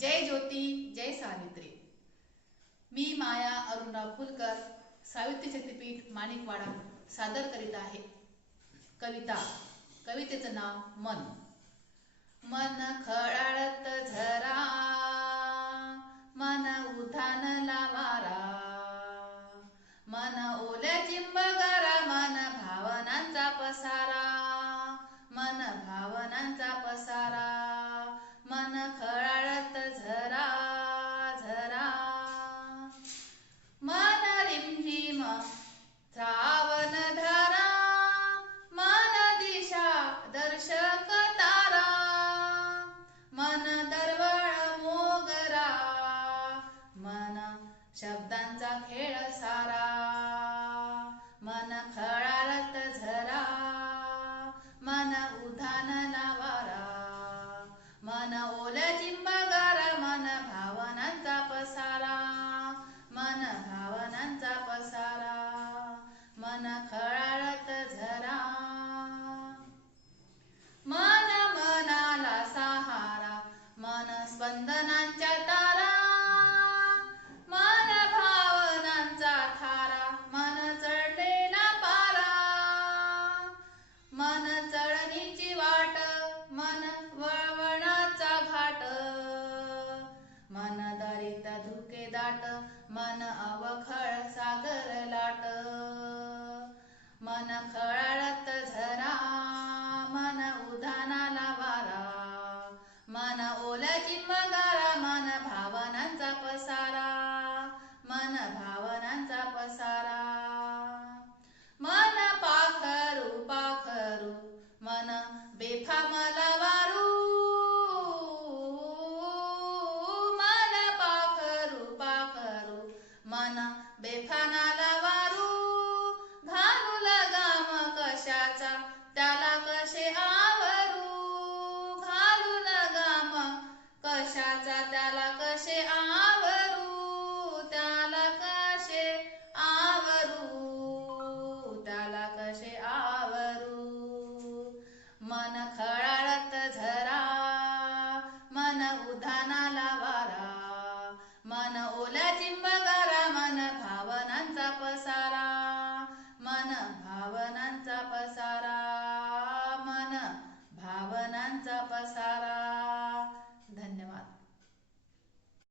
जय ज्योती, जय सावित्री। मी माया अरुणराव फुलकर, सावित्री शक्तीपीठ माणिकवाडा सादर करीत आहे कविता। कवितेचं नाव मन। मन खळाळत झरा, मन उधाणला वारा, मन ओल्या चिंबगारा, मन भावनांचा पसारा, मन भावनांचा पसारा, मन खळाळत झरा झरा, मन रिमझिम श्रावण धारा, मन दिशा दर्शक तारा, मन दरवळ मोगरा, मन शब्दांचा खेळ सारा, मन खळाळत झरा, मन उधाणला वारा, मन ओल्या चिंबगारा, मन भावनांचा पसारा, मन भावनांचा पसारा, मन खळाळत झरा, मन मनाला सहारा, मन स्पंदनांच्या तारा, मन भावनांचा थारा, मन चढलेला पारा, मन चढणीची वाट, मन वळवणाचा घाट, मन दरीत धुके दाट, मन अवखळ सागर लाट, मन खळाळत झरा, मन उधाणला वारा, मन ओल्या चिंबगारा, मन भावनांचा पसारा, मन भावनांचा पसारा, मन पाखरू पाखरू, मन बेफाम